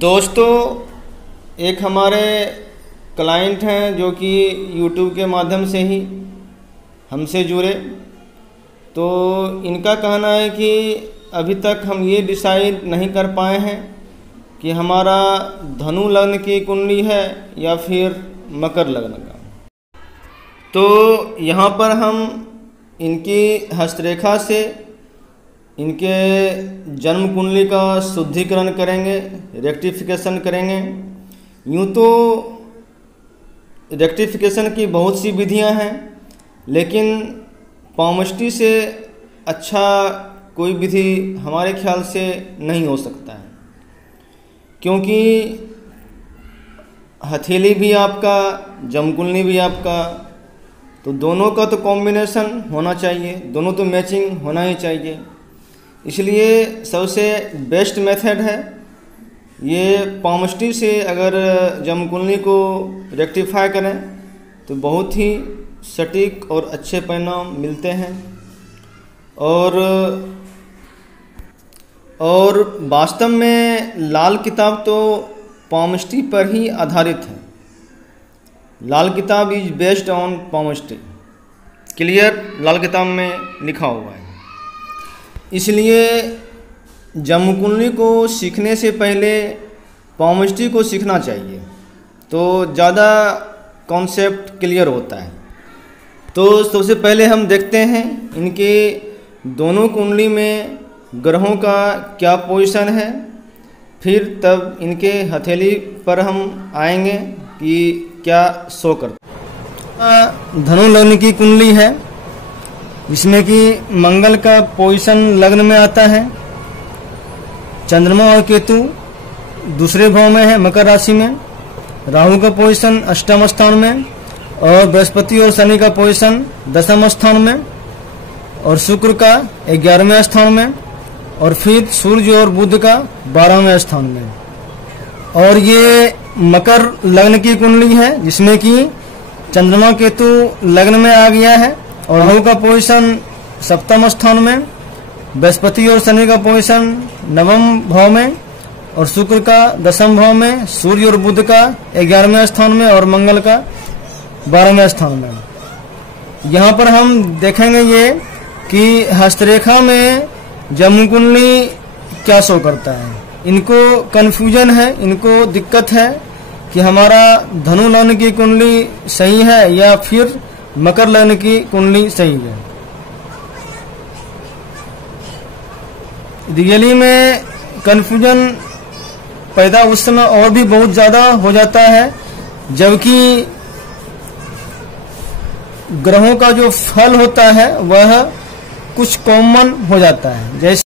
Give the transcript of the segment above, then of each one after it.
दोस्तों, एक हमारे क्लाइंट हैं जो कि यूट्यूब के माध्यम से ही हमसे जुड़े। तो इनका कहना है कि अभी तक हम ये डिसाइड नहीं कर पाए हैं कि हमारा धनु लग्न की कुंडली है या फिर मकर लग्न का। तो यहाँ पर हम इनकी हस्तरेखा से इनके जन्म कुंडली का शुद्धिकरण करेंगे, रेक्टिफिकेशन करेंगे। यूँ तो रेक्टिफिकेशन की बहुत सी विधियां हैं, लेकिन पामष्टी से अच्छा कोई विधि हमारे ख्याल से नहीं हो सकता है, क्योंकि हथेली भी आपका, जन्म कुंडली भी आपका, तो दोनों का तो कॉम्बिनेशन होना चाहिए, दोनों तो मैचिंग होना ही चाहिए। इसलिए सबसे बेस्ट मेथड है ये पामष्टी से अगर जन्म कुंडली को रेक्टिफाई करें तो बहुत ही सटीक और अच्छे परिणाम मिलते हैं। और वास्तव में लाल किताब तो पामष्टी पर ही आधारित है। लाल किताब इज बेस्ड ऑन पामष्टी, क्लियर लाल किताब में लिखा हुआ है। इसलिए जन्म कुंडली को सीखने से पहले पामष्टी को सीखना चाहिए, तो ज़्यादा कॉन्सेप्ट क्लियर होता है। तो सबसे पहले हम देखते हैं इनके दोनों कुंडली में ग्रहों का क्या पोजीशन है, फिर तब इनके हथेली पर हम आएंगे कि क्या शो करता। धनु लग्न की कुंडली है, जिसमें कि मंगल का पोजीशन लग्न में आता है, चंद्रमा और केतु दूसरे भाव में है मकर राशि में, राहु का पोजीशन अष्टम स्थान में, और बृहस्पति और शनि का पोजीशन दसम स्थान में, और शुक्र का 11वें स्थान में, और फिर सूर्य और बुध का 12वें स्थान में। और ये मकर लग्न की कुंडली है, जिसमें कि चंद्रमा केतु लग्न में आ गया है, और राहु का पोजीशन सप्तम स्थान में, बृहस्पति और शनि का पोजीशन नवम भाव में, और शुक्र का दसम भाव में, सूर्य और बुध का 11वें स्थान में, और मंगल का 12वें स्थान में। यहाँ पर हम देखेंगे ये कि हस्तरेखा में जन्म कुंडली क्या शो करता है। इनको कन्फ्यूजन है, इनको दिक्कत है कि हमारा धनु लग्न की कुंडली सही है या फिर मकर लग्न की कुंडली सही है। रियली में कन्फ्यूजन पैदा उस समय और भी बहुत ज़्यादा हो जाता है, जबकि ग्रहों का जो फल होता है वह कुछ कॉमन हो जाता है जैसे।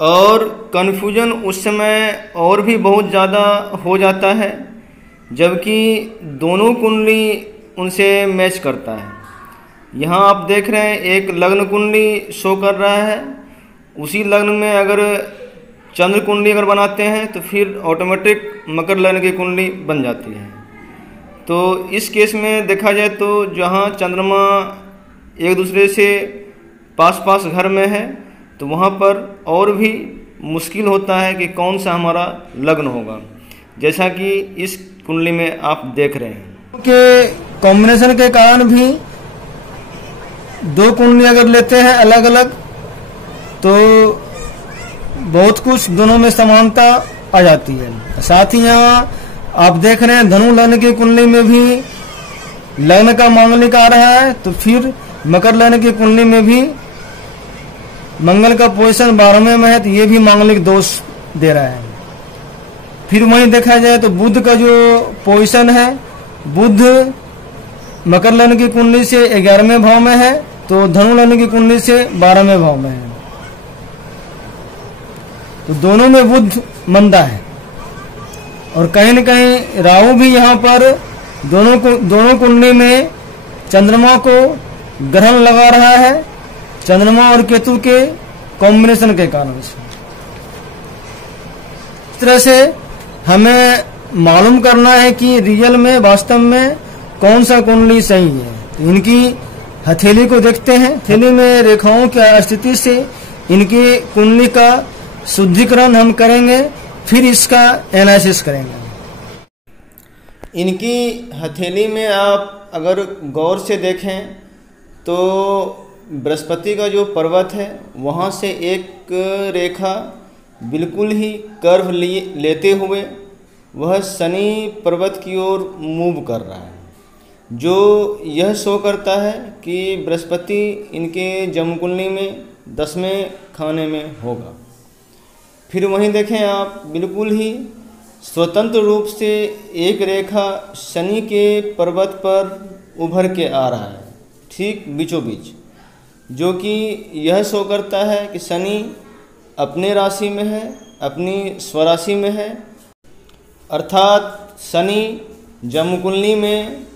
और कन्फ्यूजन उस समय और भी बहुत ज़्यादा हो जाता है, जबकि दोनों कुंडली उनसे मैच करता है। यहाँ आप देख रहे हैं एक लग्न कुंडली शो कर रहा है, उसी लग्न में अगर चंद्र कुंडली अगर बनाते हैं तो फिर ऑटोमेटिक मकर लग्न की कुंडली बन जाती है। तो इस केस में देखा जाए तो जहाँ चंद्रमा एक दूसरे से पास पास घर में है, तो वहाँ पर और भी मुश्किल होता है कि कौन सा हमारा लग्न होगा, जैसा कि इस कुंडली में आप देख रहे हैं। के कॉम्बिनेशन के कारण भी दो कुंडली अगर लेते हैं अलग अलग तो बहुत कुछ दोनों में समानता आ जाती है। साथ ही यहाँ आप देख रहे हैं धनु लग्न की कुंडली में भी लग्न का मांगलिक आ रहा है, तो फिर मकर लग्न की कुंडली में भी मंगल का पोजीशन 12वें में है, तो ये भी मांगलिक दोष दे रहा है। फिर वहीं देखा जाए तो बुध का जो पोजीशन है, बुध मकर लग्न की कुंडली से 11वें भाव में है, तो धनु लग्न की कुंडली से 12वें भाव में है, तो दोनों में बुध मंदा है। और कहीं न कहीं राहु भी यहाँ पर दोनों कुंडली में चंद्रमा को ग्रहण लगा रहा है, चंद्रमा और केतु के कॉम्बिनेशन के कारण से। इस तरह से हमें मालूम करना है कि रियल में वास्तव में कौन सा कुंडली सही है। तो इनकी हथेली को देखते हैं, हथेली में रेखाओं की स्थिति से इनकी कुंडली का शुद्धिकरण हम करेंगे फिर इसका एनालिसिस करेंगे। इनकी हथेली में आप अगर गौर से देखें तो बृहस्पति का जो पर्वत है वहाँ से एक रेखा बिल्कुल ही कर्व लेते हुए वह शनि पर्वत की ओर मूव कर रहा है, जो यह शो करता है कि बृहस्पति इनके जन्मकुंडली में 10वें खाने में होगा। फिर वहीं देखें आप, बिल्कुल ही स्वतंत्र रूप से एक रेखा शनि के पर्वत पर उभर के आ रहा है, ठीक बीचों बीच, जो कि यह शो करता है कि शनि अपने राशि में है, अपनी स्वराशि में है, अर्थात शनि जन्मकुंडली में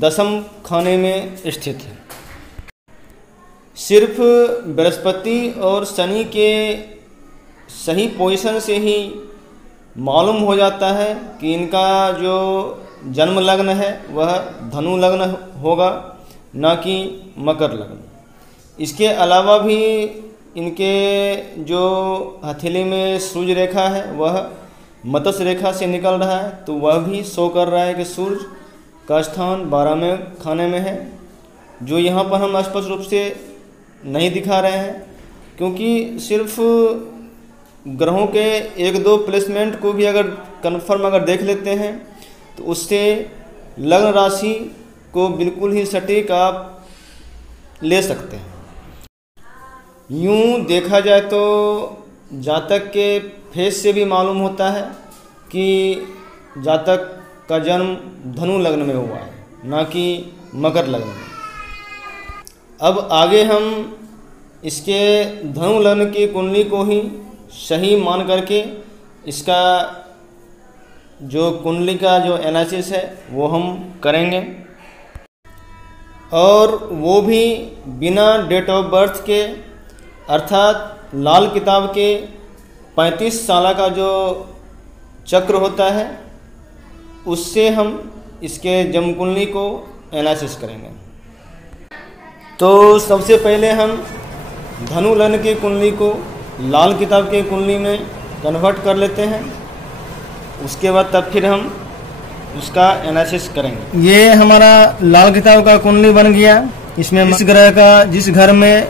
10वें खाने में स्थित है। सिर्फ बृहस्पति और शनि के सही पोजीशन से ही मालूम हो जाता है कि इनका जो जन्म लग्न है वह धनु लग्न होगा, न कि मकर लग्न। इसके अलावा भी इनके जो हथेली में सूर्य रेखा है वह मत्स्य रेखा से निकल रहा है, तो वह भी शो कर रहा है कि सूर्य का स्थान 12वें खाने में है, जो यहाँ पर हम स्पष्ट रूप से नहीं दिखा रहे हैं, क्योंकि सिर्फ ग्रहों के 1-2 प्लेसमेंट को भी अगर कन्फर्म अगर देख लेते हैं तो उससे लग्न राशि को बिल्कुल ही सटीक आप ले सकते हैं। यूँ देखा जाए तो जातक के फेस से भी मालूम होता है कि जातक का जन्म धनु लग्न में हुआ है, ना कि मकर लग्न में। अब आगे हम इसके धनु लग्न की कुंडली को ही सही मान करके इसका जो कुंडली का जो एनालिसिस है वो हम करेंगे, और वो भी बिना डेट ऑफ बर्थ के, अर्थात लाल किताब के 35 साल का जो चक्र होता है उससे हम इसके जन्म कुंडली को एनालिसिस करेंगे। तो सबसे पहले हम धनु लग्न की कुंडली को लाल किताब के कुंडली में कन्वर्ट कर लेते हैं, उसके बाद तब फिर हम उसका एनालिसिस करेंगे। ये हमारा लाल किताब का कुंडली बन गया। इसमें जिस ग्रह का जिस घर में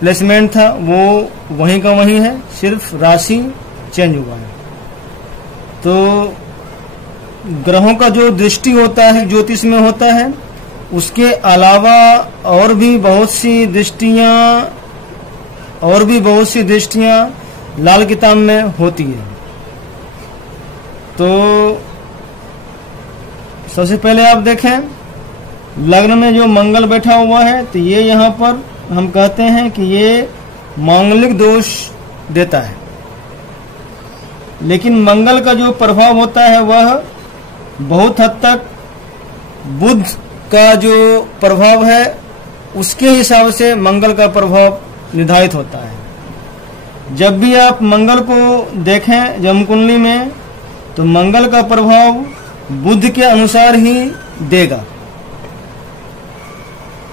प्लेसमेंट था वो वहीं का वहीं है, सिर्फ राशि चेंज हुआ है। तो ग्रहों का जो दृष्टि होता है ज्योतिष में होता है, उसके अलावा और भी बहुत सी दृष्टियां लाल किताब में होती है। तो सबसे पहले आप देखें लग्न में जो मंगल बैठा हुआ है, तो ये यहाँ पर हम कहते हैं कि ये मांगलिक दोष देता है। लेकिन मंगल का जो प्रभाव होता है वह बहुत हद तक बुध का जो प्रभाव है उसके हिसाब से मंगल का प्रभाव निर्धारित होता है। जब भी आप मंगल को देखें जन्म कुंडली में, तो मंगल का प्रभाव बुध के अनुसार ही देगा,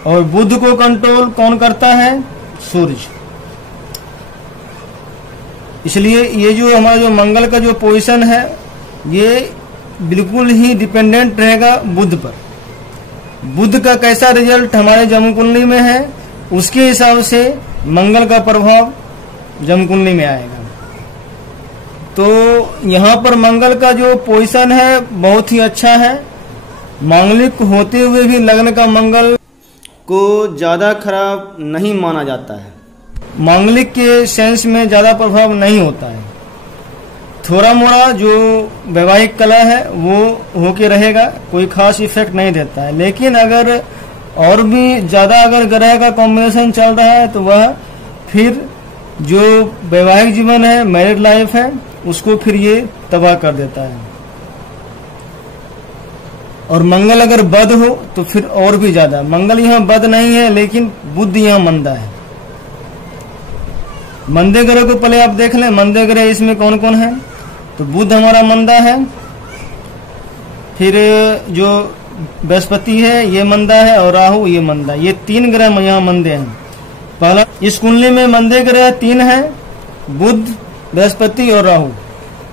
और बुध को कंट्रोल कौन करता है? सूर्य। इसलिए ये जो हमारा जो मंगल का जो पोजीशन है ये बिल्कुल ही डिपेंडेंट रहेगा बुध पर। बुध का कैसा रिजल्ट हमारे जन्म कुंडली में है उसके हिसाब से मंगल का प्रभाव जन्म कुंडली में आएगा। तो यहाँ पर मंगल का जो पोजीशन है बहुत ही अच्छा है। मांगलिक होते हुए भी लग्न का मंगल को ज़्यादा खराब नहीं माना जाता है। मांगलिक के सेंस में ज़्यादा प्रभाव नहीं होता है। थोड़ा मोड़ा जो वैवाहिक कला है वो होके रहेगा, कोई खास इफेक्ट नहीं देता है। लेकिन अगर और भी ज़्यादा अगर ग्रह का कॉम्बिनेशन चल रहा है तो वह फिर जो वैवाहिक जीवन है, मैरिड लाइफ है, उसको फिर ये तबाह कर देता है। और मंगल अगर बद हो तो फिर और भी ज्यादा। मंगल यहाँ बद नहीं है लेकिन बुध यहाँ मंदा है। मंदे ग्रह को पहले आप देख लें, मंदे ग्रह इसमें कौन कौन है। तो बुध हमारा मंदा है, फिर जो बृहस्पति है ये मंदा है, और राहु ये मंदा है। ये 3 ग्रह यहाँ मंदे हैं। पहला इस कुंडली में मंदे ग्रह 3 है, बुध, बृहस्पति और राहु।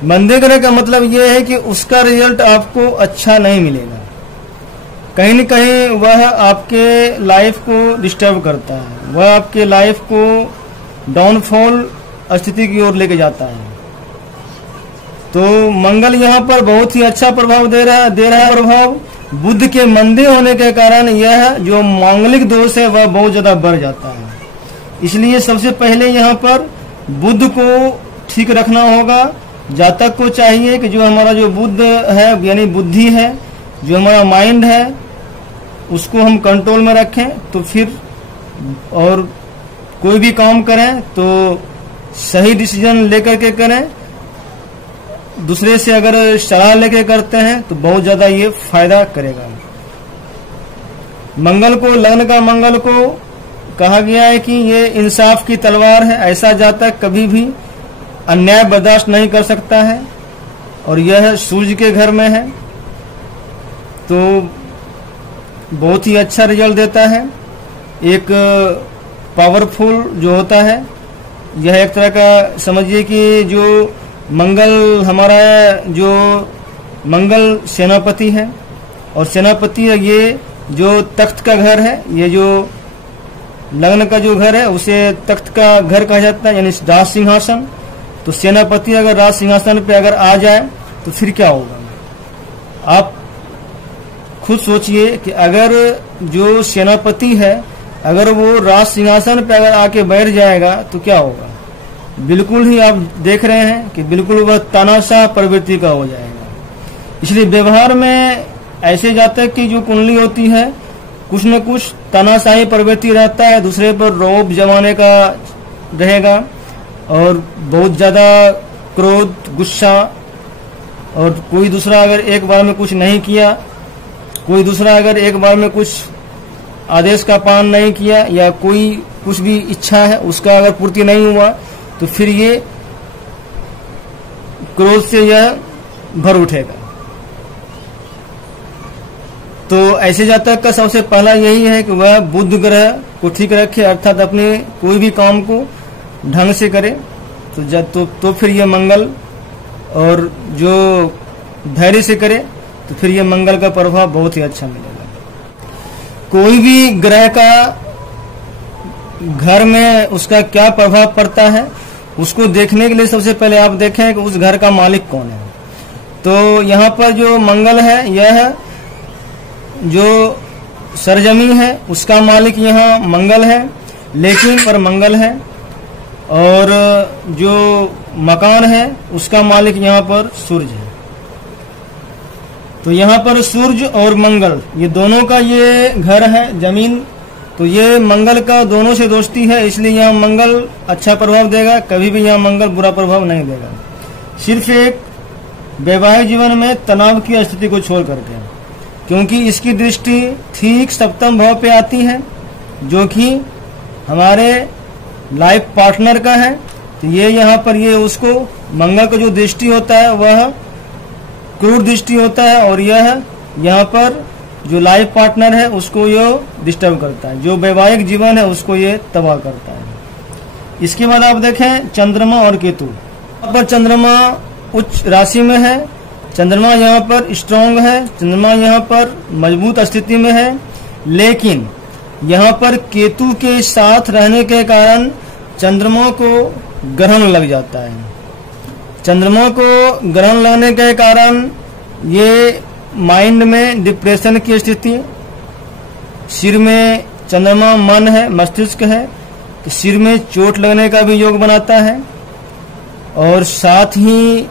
मंदे ग्रह का मतलब ये है कि उसका रिजल्ट आपको अच्छा नहीं मिलेगा, कहीं न कहीं वह आपके लाइफ को डिस्टर्ब करता है, वह आपके लाइफ को डाउनफॉल स्थिति की ओर लेके जाता है। तो मंगल यहाँ पर बहुत ही अच्छा प्रभाव दे रहा है। प्रभाव बुध के मंदे होने के कारण यह जो मांगलिक दोष है वह बहुत ज्यादा बढ़ जाता है। इसलिए सबसे पहले यहाँ पर बुध को ठीक रखना होगा। जातक को चाहिए कि जो हमारा जो बुध है यानी बुद्धि है, जो हमारा माइंड है, उसको हम कंट्रोल में रखें। तो फिर और कोई भी काम करें तो सही डिसीजन लेकर के करें। दूसरे से अगर सलाह लेके करते हैं तो बहुत ज्यादा ये फायदा करेगा। मंगल को, लग्न का मंगल को कहा गया है कि ये इंसाफ की तलवार है। ऐसा जातक कभी भी अन्याय बर्दाश्त नहीं कर सकता है और यह सूर्य के घर में है तो बहुत ही अच्छा रिजल्ट देता है। एक पावरफुल जो होता है, यह एक तरह का समझिए कि जो मंगल हमारा जो मंगल सेनापति है और सेनापति है, ये जो तख्त का घर है, ये जो लग्न का जो घर है उसे तख्त का घर कहा जाता है, यानी राज सिंहासन। तो सेनापति अगर राज सिंहासन पे अगर आ जाए तो फिर क्या होगा? आप खुद सोचिए कि अगर जो सेनापति है अगर वो राज सिंहासन पे अगर आके बैठ जाएगा तो क्या होगा? बिल्कुल ही आप देख रहे हैं कि बिल्कुल वह तानाशाह प्रवृत्ति का हो जाएगा। इसलिए व्यवहार में ऐसे जातक की जो कुंडली होती है कुछ न कुछ तानाशाही प्रवृत्ति रहता है, दूसरे पर रौब जमाने का रहेगा और बहुत ज्यादा क्रोध, गुस्सा। और कोई दूसरा अगर एक बार में कुछ नहीं किया, कोई दूसरा अगर एक बार में कुछ आदेश का पालन नहीं किया या कोई कुछ भी इच्छा है उसका अगर पूर्ति नहीं हुआ तो फिर ये क्रोध से यह भर उठेगा। तो ऐसे जातक का सबसे पहला यही है कि वह बुध ग्रह को ठीक रखे, अर्थात अपने कोई भी काम को ढंग से करे तो फिर यह मंगल, और जो धैर्य से करे तो फिर यह मंगल का प्रभाव बहुत ही अच्छा मिलेगा। कोई भी ग्रह का घर में उसका क्या प्रभाव पड़ता है उसको देखने के लिए सबसे पहले आप देखें कि उस घर का मालिक कौन है। तो यहाँ पर जो मंगल है, यह जो सरजमी है उसका मालिक यहाँ मंगल है, लेकिन पर मंगल है, और जो मकान है उसका मालिक यहाँ पर सूर्य है। तो यहाँ पर सूर्य और मंगल ये दोनों का ये घर है जमीन, तो ये मंगल का दोनों से दोस्ती है, इसलिए यहाँ मंगल अच्छा प्रभाव देगा, कभी भी यहाँ मंगल बुरा प्रभाव नहीं देगा। सिर्फ एक वैवाहिक जीवन में तनाव की स्थिति को छोड़ करके, क्योंकि इसकी दृष्टि ठीक सप्तम भाव पे आती है जो कि हमारे लाइफ पार्टनर का है। तो ये यहाँ पर ये उसको मंगल का जो दृष्टि होता है वह क्रूर दृष्टि होता है, और यह यहाँ पर जो लाइफ पार्टनर है उसको ये डिस्टर्ब करता है, जो वैवाहिक जीवन है उसको ये तबाह करता है। इसके बाद आप देखें चंद्रमा और केतु। यहाँ पर चंद्रमा उच्च राशि में है, चंद्रमा यहाँ पर स्ट्रांग है, चंद्रमा यहाँ पर मजबूत स्थिति में है, लेकिन यहाँ पर केतु के साथ रहने के कारण चंद्रमा को ग्रहण लग जाता है। चंद्रमा को ग्रहण लगने के कारण ये माइंड में डिप्रेशन की स्थिति, सिर में चंद्रमा मन है, मस्तिष्क है, तो सिर में चोट लगने का भी योग बनाता है, और साथ ही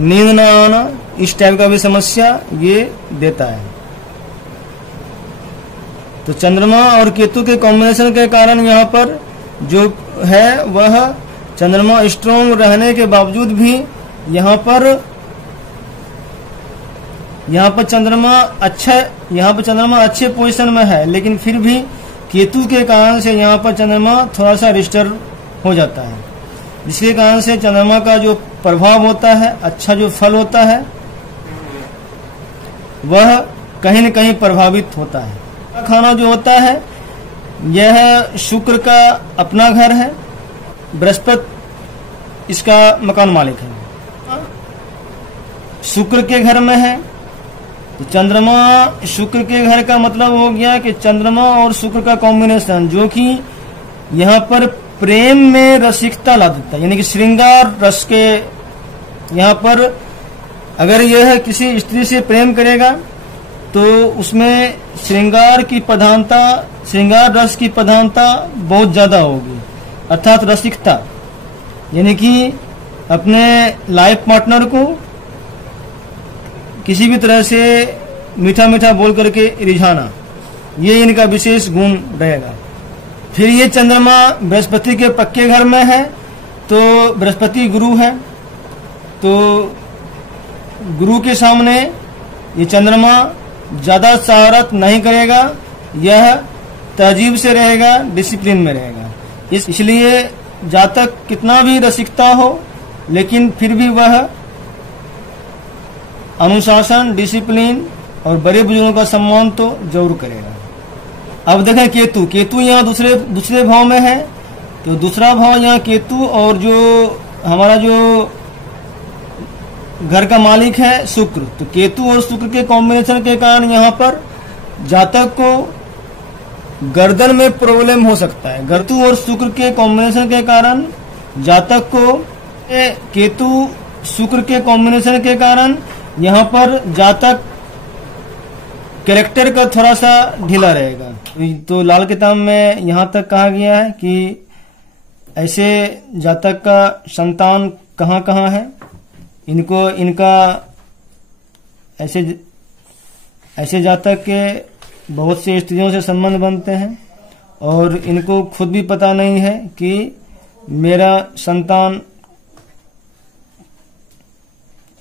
नींद न आना, इस टाइप का भी समस्या ये देता है। तो चंद्रमा और केतु के कॉम्बिनेशन के कारण यहाँ पर जो है वह चंद्रमा स्ट्रांग रहने के बावजूद भी यहाँ पर चंद्रमा अच्छे पोजीशन में है, लेकिन फिर भी केतु के कारण से यहाँ पर चंद्रमा थोड़ा सा डिस्टर्ब हो जाता है, जिसके कारण से चंद्रमा का जो प्रभाव होता है, अच्छा जो फल होता है, वह कहीं न कहीं प्रभावित होता है। खाना जो होता है यह शुक्र का अपना घर है, बृहस्पति इसका मकान मालिक है। शुक्र के घर में है, तो चंद्रमा शुक्र के घर का मतलब हो गया कि चंद्रमा और शुक्र का कॉम्बिनेशन जो कि यहाँ पर प्रेम में रसिकता ला देता है, यानी कि श्रृंगार रस के। यहाँ पर अगर यह किसी स्त्री से प्रेम करेगा तो उसमें श्रृंगार की प्रधानता, श्रृंगार रस की प्रधानता बहुत ज्यादा होगी, अर्थात रसिकता, यानी कि अपने लाइफ पार्टनर को किसी भी तरह से मीठा मीठा बोल करके रिझाना, ये इनका विशेष गुण रहेगा। फिर ये चंद्रमा बृहस्पति के पक्के घर में है, तो बृहस्पति गुरु है, तो गुरु के सामने ये चंद्रमा ज्यादा शरारत नहीं करेगा, यह तहजीब से रहेगा, डिसिप्लिन में रहेगा। इसलिए जातक कितना भी रसिकता हो लेकिन फिर भी वह अनुशासन, डिसिप्लिन और बड़े बुजुर्गों का सम्मान तो जरूर करेगा। अब देखें केतु, केतु यहाँ दूसरे भाव में है, तो दूसरा भाव यहाँ केतु और जो हमारा जो घर का मालिक है शुक्र, तो केतु और शुक्र के कॉम्बिनेशन के कारण यहाँ पर जातक को गर्दन में प्रॉब्लम हो सकता है। केतु और शुक्र के कॉम्बिनेशन के कारण जातक को, केतु शुक्र के कॉम्बिनेशन के कारण यहाँ पर जातक कैरेक्टर का थोड़ा सा ढीला रहेगा। तो लाल किताब में यहाँ तक कहा गया है कि ऐसे जातक का संतान कहाँ कहाँ है, इनका ऐसे जातक के बहुत से स्त्रियों से संबंध बनते हैं और इनको खुद भी पता नहीं है कि मेरा संतान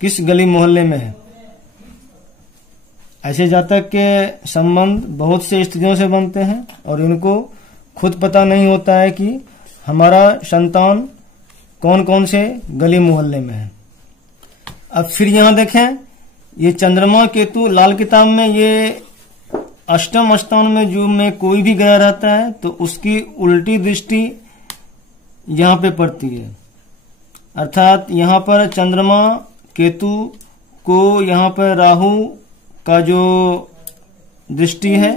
किस गली मोहल्ले में है। ऐसे जातक के संबंध बहुत से स्त्रियों से बनते हैं और इनको खुद पता नहीं होता है कि हमारा संतान कौन कौन से गली मोहल्ले में है। अब फिर यहाँ देखें, ये चंद्रमा केतु लाल किताब में ये अष्टम स्थान में जो में कोई भी ग्रह रहता है तो उसकी उल्टी दृष्टि यहाँ पे पड़ती है, अर्थात यहाँ पर चंद्रमा केतु को यहाँ पर राहु का जो दृष्टि है,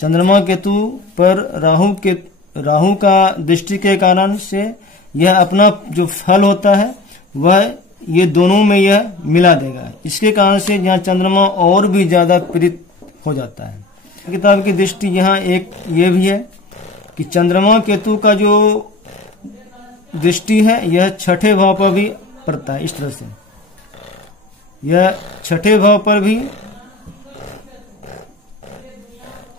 चंद्रमा केतु पर राहु का दृष्टि के कारण से यह अपना जो फल होता है वह ये दोनों में यह मिला देगा। इसके कारण से यहाँ चंद्रमा और भी ज्यादा पीड़ित हो जाता है। किताब की दृष्टि यहाँ एक ये भी है कि चंद्रमा केतु का जो दृष्टि है यह छठे भाव पर भी पड़ता है। इस तरह से यह छठे भाव पर भी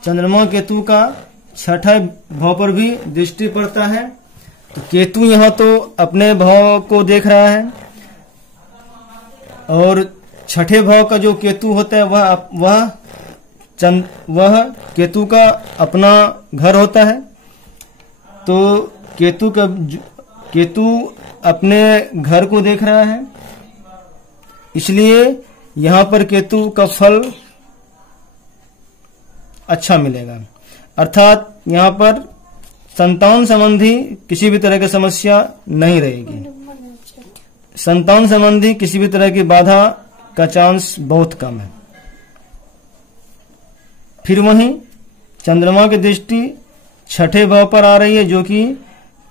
चंद्रमा केतु का छठे भाव पर भी दृष्टि पड़ता है। तो केतु यहाँ तो अपने भाव को देख रहा है और छठे भाव का जो केतु होता है वह केतु का अपना घर होता है। तो केतु अपने घर को देख रहा है, इसलिए यहाँ पर केतु का फल अच्छा मिलेगा, अर्थात यहाँ पर संतान संबंधी किसी भी तरह की समस्या नहीं रहेगी। संतान संबंधी किसी भी तरह की बाधा का चांस बहुत कम है। फिर वहीं चंद्रमा की दृष्टि छठे भाव पर आ रही है जो कि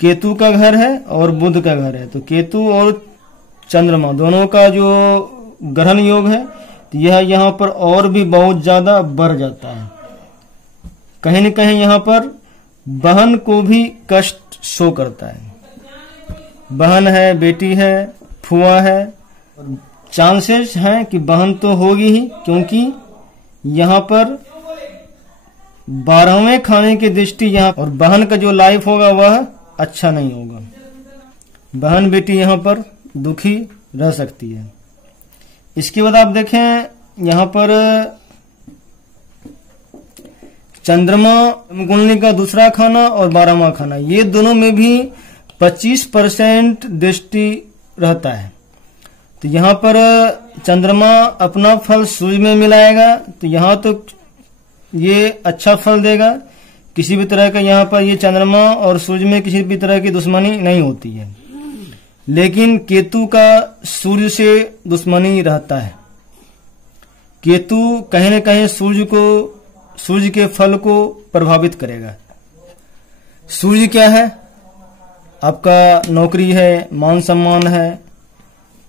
केतु का घर है और बुध का घर है। तो केतु और चंद्रमा दोनों का जो ग्रहण योग है तो यह यहाँ पर और भी बहुत ज्यादा बढ़ जाता है। कहीं न कहीं यहाँ पर बहन को भी कष्ट शो करता है। बहन है, बेटी है, फुआ है, चांसेस हैं कि बहन तो होगी ही, क्योंकि यहाँ पर 12वें खाने की दृष्टि यहाँ, और बहन का जो लाइफ होगा वह अच्छा नहीं होगा। बहन बेटी यहाँ पर दुखी रह सकती है। इसके बाद आप देखें यहाँ पर चंद्रमा कुंडली का दूसरा खाना और 12वां खाना, ये दोनों में भी 25% दृष्टि रहता है। तो यहाँ पर चंद्रमा अपना फल सूर्य में मिलाएगा तो यहाँ तो ये अच्छा फल देगा। किसी भी तरह का यहाँ पर ये चंद्रमा और सूर्य में किसी भी तरह की दुश्मनी नहीं होती है। लेकिन केतु का सूर्य से दुश्मनी रहता है। केतु कहीं न कहीं सूर्य के फल को प्रभावित करेगा। सूर्य क्या है? आपका नौकरी है, मान सम्मान है,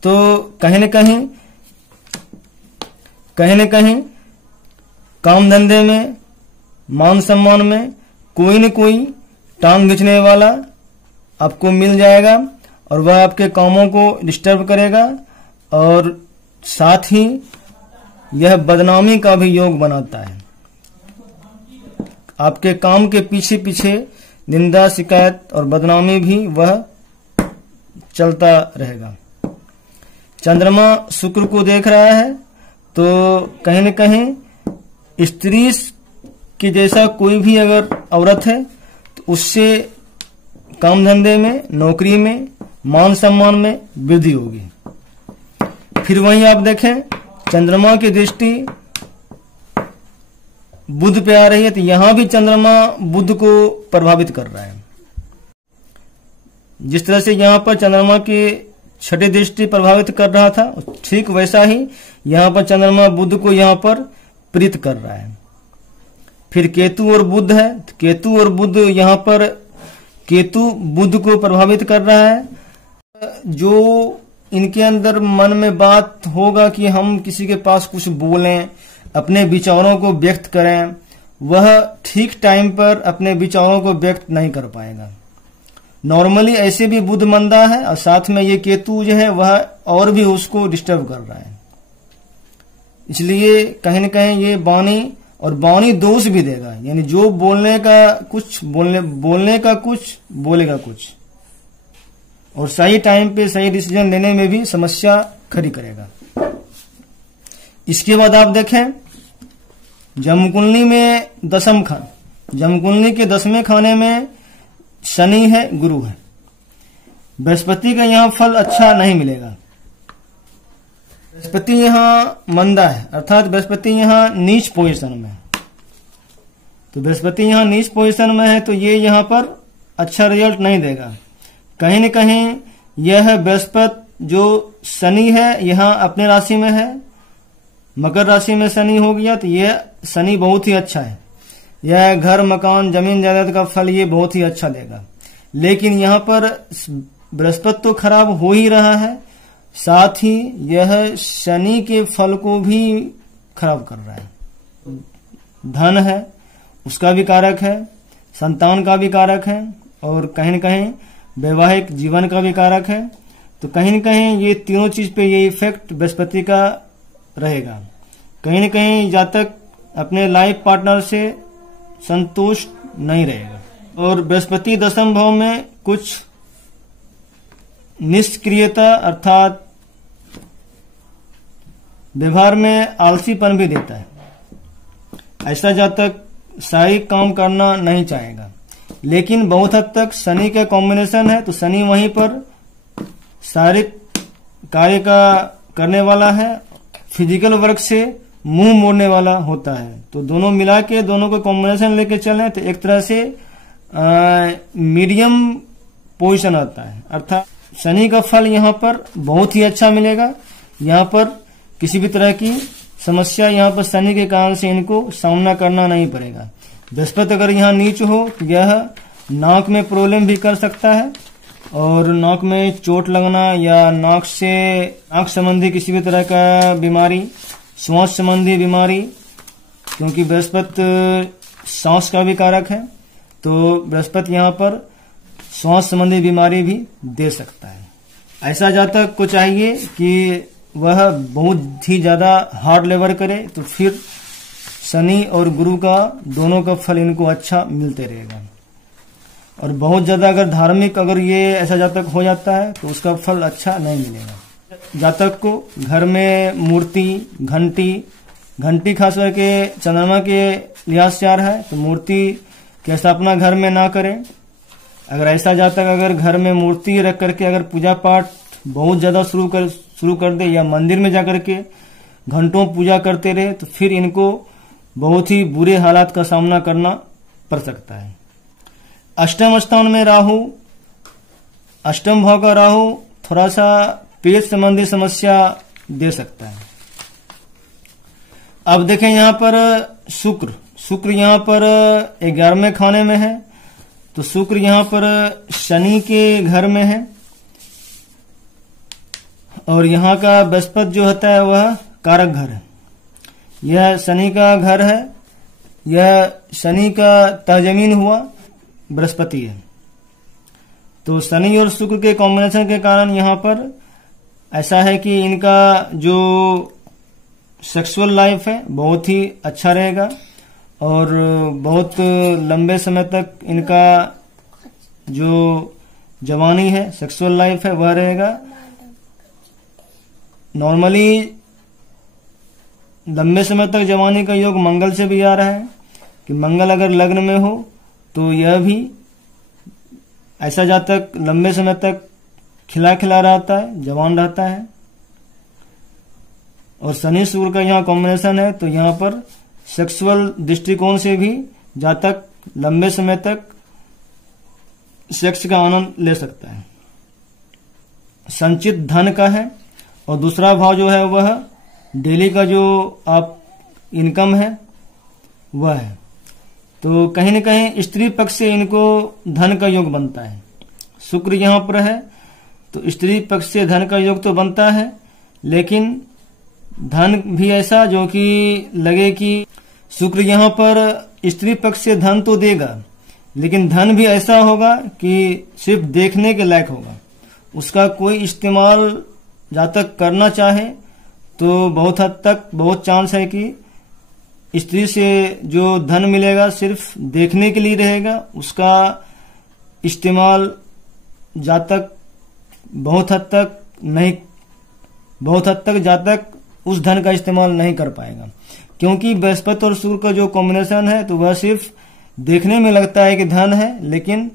तो कहीं न कहीं काम धंधे में, मान सम्मान में कोई न कोई टांग खींचने वाला आपको मिल जाएगा और वह आपके कामों को डिस्टर्ब करेगा और साथ ही यह बदनामी का भी योग बनाता है। आपके काम के पीछे पीछे निंदा, शिकायत और बदनामी भी वह चलता रहेगा। चंद्रमा शुक्र को देख रहा है तो कहीं न कहीं स्त्री के जैसा कोई भी अगर औरत है तो उससे काम धंधे में, नौकरी में, मान सम्मान में वृद्धि होगी। फिर वहीं आप देखें चंद्रमा की दृष्टि बुध पे आ रही है तो यहां भी चंद्रमा बुध को प्रभावित कर रहा है। जिस तरह से यहां पर चंद्रमा की छठी दृष्टि प्रभावित कर रहा था, ठीक वैसा ही यहां पर चंद्रमा बुध को यहां पर प्रीत कर रहा है। फिर केतु और बुध है, केतु और बुध यहां पर केतु बुध को प्रभावित कर रहा है। जो इनके अंदर मन में बात होगा कि हम किसी के पास कुछ बोलें, अपने विचारों को व्यक्त करें, वह ठीक टाइम पर अपने विचारों को व्यक्त नहीं कर पाएगा। नॉर्मली ऐसे भी बुध मंदा है और साथ में ये केतु जो है वह और भी उसको डिस्टर्ब कर रहा है। इसलिए कहीं न कहीं ये वाणी दोष भी देगा, यानी जो बोलने का कुछ बोलेगा कुछ, और सही टाइम पे सही डिसीजन लेने में भी समस्या खड़ी करेगा। इसके बाद आप देखें जमकुंडली में जमकुंडली के 10वें खाने में शनि है, गुरु है। बृहस्पति का यहाँ फल अच्छा नहीं मिलेगा। बृहस्पति यहाँ मंदा है, अर्थात बृहस्पति यहाँ नीच पोजीशन में है। तो बृहस्पति यहाँ नीच पोजीशन में है तो ये यहाँ पर अच्छा रिजल्ट नहीं देगा। कहीं न कहीं यह बृहस्पति जो शनि है यहाँ अपने राशि में है, मकर राशि में शनि हो गया तो यह शनि बहुत ही अच्छा है। यह घर, मकान, जमीन जायदाद का फल ये बहुत ही अच्छा देगा। लेकिन यहाँ पर बृहस्पति तो खराब हो ही रहा है, साथ ही यह शनि के फल को भी खराब कर रहा है। धन है उसका भी कारक है, संतान का भी कारक है और कहीं न कहीं वैवाहिक जीवन का भी कारक है। तो कहीं न कहीं ये तीनों चीज पे ये इफेक्ट बृहस्पति का रहेगा। कहीं न कहीं जातक अपने लाइफ पार्टनर से संतुष्ट नहीं रहेगा। और बृहस्पति 10वें भाव में कुछ निष्क्रियता अर्थात व्यवहार में आलसीपन भी देता है। ऐसा जातक शारीरिक काम करना नहीं चाहेगा। लेकिन बहुत हद तक शनि का कॉम्बिनेशन है तो शनि वहीं पर शारीरिक कार्य का करने वाला है, फिजिकल वर्क से मुंह मोड़ने वाला होता है। तो दोनों मिला के दोनों को कॉम्बिनेशन लेके चलें तो एक तरह से मीडियम पोजीशन आता है। अर्थात शनि का फल यहाँ पर बहुत ही अच्छा मिलेगा। यहाँ पर किसी भी तरह की समस्या यहाँ पर शनि के कारण से इनको सामना करना नहीं पड़ेगा। बृहस्पति अगर यहाँ नीच हो तो यह नाक में प्रॉब्लम भी कर सकता है और नाक में चोट लगना या नाक संबंधी किसी भी तरह का बीमारी, श्वास संबंधी बीमारी, क्योंकि बृहस्पति सांस का भी कारक है तो बृहस्पति यहाँ पर श्वास संबंधी बीमारी भी दे सकता है। ऐसा जातक को चाहिए कि वह बहुत ही ज्यादा हार्ड लेबर करे तो फिर शनि और गुरु का दोनों का फल इनको अच्छा मिलते रहेगा। और बहुत ज्यादा अगर धार्मिक अगर ये ऐसा जातक हो जाता है तो उसका फल अच्छा नहीं मिलेगा। जातक को घर में मूर्ति, घंटी खास करके चंद्रमा के लिहाज से आ रहा है तो मूर्ति की स्थापना घर में ना करें। अगर ऐसा जातक अगर घर में मूर्ति रख करके अगर पूजा पाठ बहुत ज्यादा शुरू कर दे या मंदिर में जाकर के घंटों पूजा करते रहे तो फिर इनको बहुत ही बुरे हालात का सामना करना पड़ सकता है। अष्टम स्थान में राहु, अष्टम भाव का राहु थोड़ा सा पेट संबंधी समस्या दे सकता है। अब देखें यहाँ पर शुक्र यहाँ पर 11वें खाने में है, तो शुक्र यहाँ पर शनि के घर में है, और यहाँ का बृहस्पति जो होता है वह कारक घर है। यह शनि का घर है, यह शनि का तहजमीन हुआ, बृहस्पति है। तो शनि और शुक्र के कॉम्बिनेशन के कारण यहाँ पर ऐसा है कि इनका जो सेक्सुअल लाइफ है बहुत ही अच्छा रहेगा, और बहुत लंबे समय तक इनका जो जवानी है, सेक्सुअल लाइफ है, वह रहेगा। नॉर्मली लंबे समय तक जवानी का योग मंगल से भी आ रहा है कि मंगल अगर लग्न में हो तो यह भी ऐसा जातक लंबे समय तक खिला रहता है, जवान रहता है। और शनि शुक्र का यहाँ कॉम्बिनेशन है, तो यहाँ पर सेक्सुअल दृष्टिकोण से भी जातक लंबे समय तक सेक्स का आनंद ले सकता है। संचित धन का है, और दूसरा भाव जो है वह डेली का जो आप इनकम है वह है। तो कहीं न कहीं स्त्री पक्ष से इनको धन का योग बनता है। शुक्र यहाँ पर है तो स्त्री पक्ष से धन का योग तो बनता है, लेकिन धन भी ऐसा जो कि लगे कि शुक्र यहाँ पर स्त्री पक्ष से धन तो देगा, लेकिन धन भी ऐसा होगा कि सिर्फ देखने के लायक होगा। उसका कोई इस्तेमाल जातक करना चाहे तो बहुत हद तक बहुत चांस है कि स्त्री से जो धन मिलेगा सिर्फ देखने के लिए रहेगा। उसका इस्तेमाल जातक बहुत हद तक जातक उस धन का इस्तेमाल नहीं कर पाएगा, क्योंकि बृहस्पति और शुक्र का जो कॉम्बिनेशन है तो वह सिर्फ देखने में लगता है कि धन है, लेकिन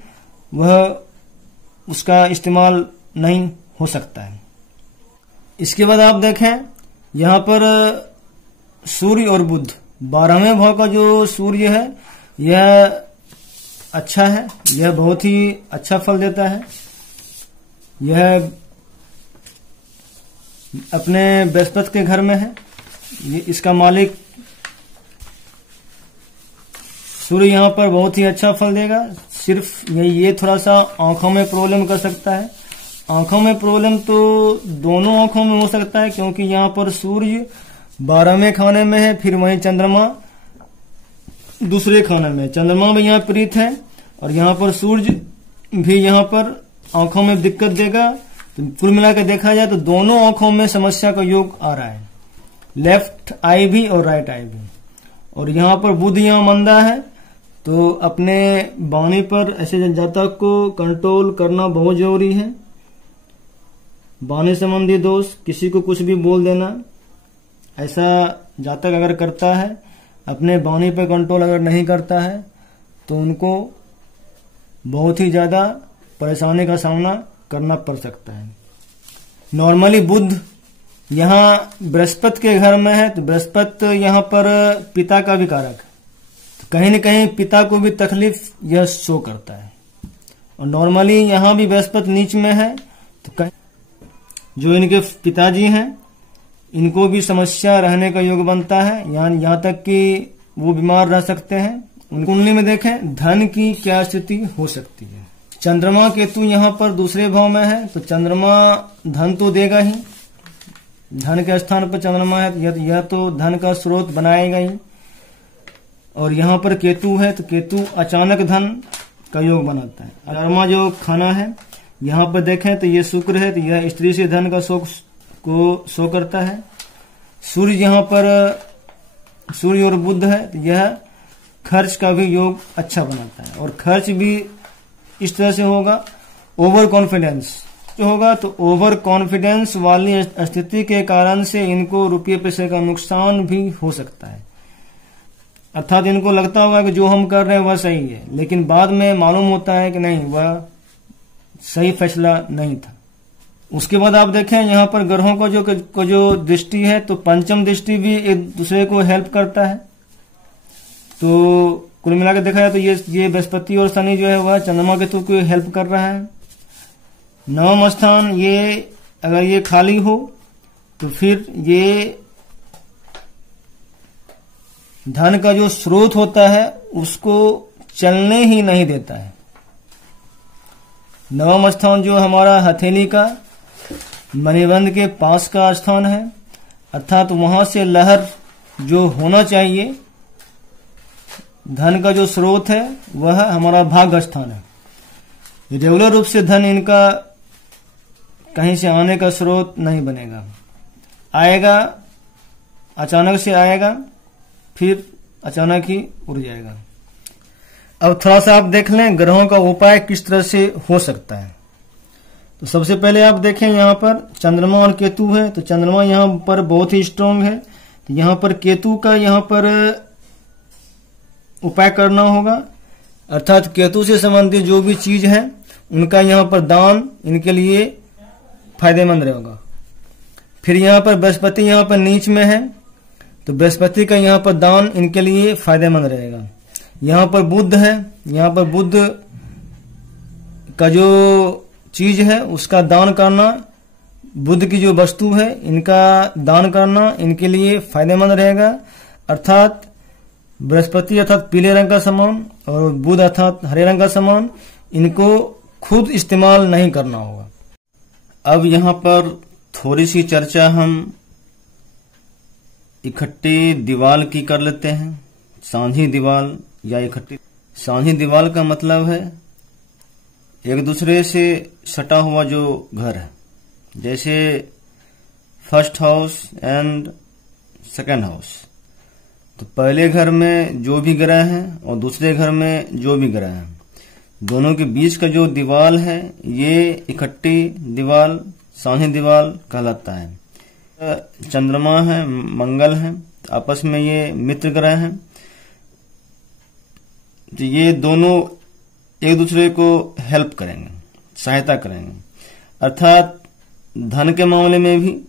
वह उसका इस्तेमाल नहीं हो सकता है। इसके बाद आप देखें यहाँ पर सूर्य और बुध, 12वें भाव का जो सूर्य है यह अच्छा है, यह बहुत ही अच्छा फल देता है। यह अपने बृहस्पति के घर में है, इसका मालिक सूर्य यहाँ पर बहुत ही अच्छा फल देगा। सिर्फ ये थोड़ा सा आंखों में प्रॉब्लम कर सकता है। आंखों में प्रॉब्लम तो दोनों आंखों में हो सकता है, क्योंकि यहाँ पर सूर्य 12वें खाने में है, फिर वहीं चंद्रमा दूसरे खाने में। चंद्रमा भी यहाँ प्रीत है, और यहाँ पर सूर्य भी यहाँ पर आंखों में दिक्कत देगा। तो कुल मिलाकर देखा जाए तो दोनों आंखों में समस्या का योग आ रहा है, लेफ्ट आई भी और राइट आई भी। और यहाँ पर बुध यहाँ मंदा है, तो अपने वाणी पर ऐसे जातक को कंट्रोल करना बहुत जरूरी है। वाणी संबंधी दोष, किसी को कुछ भी बोल देना, ऐसा जातक अगर करता है, अपने वाणी पर कंट्रोल अगर नहीं करता है, तो उनको बहुत ही ज्यादा परेशानी का सामना करना पड़ सकता है। नॉर्मली बुध यहाँ बृहस्पति के घर में है, तो बृहस्पति यहाँ पर पिता का भी कारक है, तो कहीं न कहीं पिता को भी तकलीफ यह शो करता है। और नॉर्मली यहाँ भी बृहस्पति नीच में है, तो जो इनके पिताजी हैं इनको भी समस्या रहने का योग बनता है, यहाँ तक कि वो बीमार रह सकते हैं। उनकी कुंडली में देखें धन की क्या स्थिति हो सकती है। चंद्रमा केतु यहाँ पर दूसरे भाव में है, तो चंद्रमा धन तो देगा ही, धन के स्थान पर चंद्रमा है, यह तो धन का स्रोत बनाएगा ही। और यहाँ पर केतु है, तो केतु अचानक धन का योग बनाता है। चंद्रमा जो खाना है यहाँ पर देखें तो ये शुक्र है, तो यह स्त्री से धन का शो करता है। सूर्य यहाँ पर सूर्य और बुध है, तो यह खर्च का भी योग अच्छा बनाता है। और खर्च भी इस तरह से होगा, ओवर कॉन्फिडेंस जो होगा, तो ओवर कॉन्फिडेंस वाली स्थिति के कारण से इनको रुपये पैसे का नुकसान भी हो सकता है। अर्थात इनको लगता होगा कि जो हम कर रहे हैं वह सही है, लेकिन बाद में मालूम होता है कि नहीं, वह सही फैसला नहीं था। उसके बाद आप देखें यहाँ पर ग्रहों का जो दृष्टि है, तो पंचम दृष्टि भी एक दूसरे को हेल्प करता है। तो कुल मिलाकर देखा जाए तो ये बृहस्पति और शनि जो है वह चंद्रमा केतु को हेल्प कर रहा है। नवम स्थान ये अगर ये खाली हो तो फिर ये धन का जो स्रोत होता है उसको चलने ही नहीं देता है। नवम स्थान जो हमारा हथेली का मणिबंध के पास का स्थान है, अर्थात वहां से लहर जो होना चाहिए, धन का जो स्रोत है वह हमारा भाग्य स्थान है। रेगुलर रूप से धन इनका कहीं से आने का स्रोत नहीं बनेगा, आएगा अचानक से आएगा, फिर अचानक ही उड़ जाएगा। अब थोड़ा सा आप देख लें ग्रहों का उपाय किस तरह से हो सकता है। तो सबसे पहले आप देखें यहाँ पर चंद्रमा और केतु है, तो चंद्रमा यहाँ पर बहुत ही स्ट्रांग है, तो यहाँ पर केतु का यहाँ पर उपाय करना होगा, अर्थात केतु से संबंधित जो भी चीज है उनका यहाँ पर दान इनके लिए फायदेमंद रहेगा। फिर यहाँ पर बृहस्पति यहाँ पर नीच में है, तो बृहस्पति का यहाँ पर दान इनके लिए फायदेमंद रहेगा। यहाँ पर बुध है, यहाँ पर बुध का जो चीज है उसका दान करना, बुध की जो वस्तु है इनका दान करना इनके लिए फायदेमंद रहेगा। अर्थात बृहस्पति अर्थात पीले रंग का सामान और बुध अर्थात हरे रंग का सामान, इनको खुद इस्तेमाल नहीं करना होगा। अब यहाँ पर थोड़ी सी चर्चा हम इकट्ठी दीवाल की कर लेते हैं। सांझी दीवाल या इकट्ठी। सांझी दीवाल का मतलब है एक दूसरे से सटा हुआ जो घर है, जैसे first house and second house. तो पहले घर में जो भी ग्रह हैं और दूसरे घर में जो भी ग्रह हैं, दोनों के बीच का जो दीवाल है ये इकट्ठी दीवाल सांझी दीवाल कहलाता है। चंद्रमा है, मंगल है, आपस में ये मित्र ग्रह हैं, तो ये दोनों एक दूसरे को हेल्प करेंगे, सहायता करेंगे। अर्थात धन के मामले में भी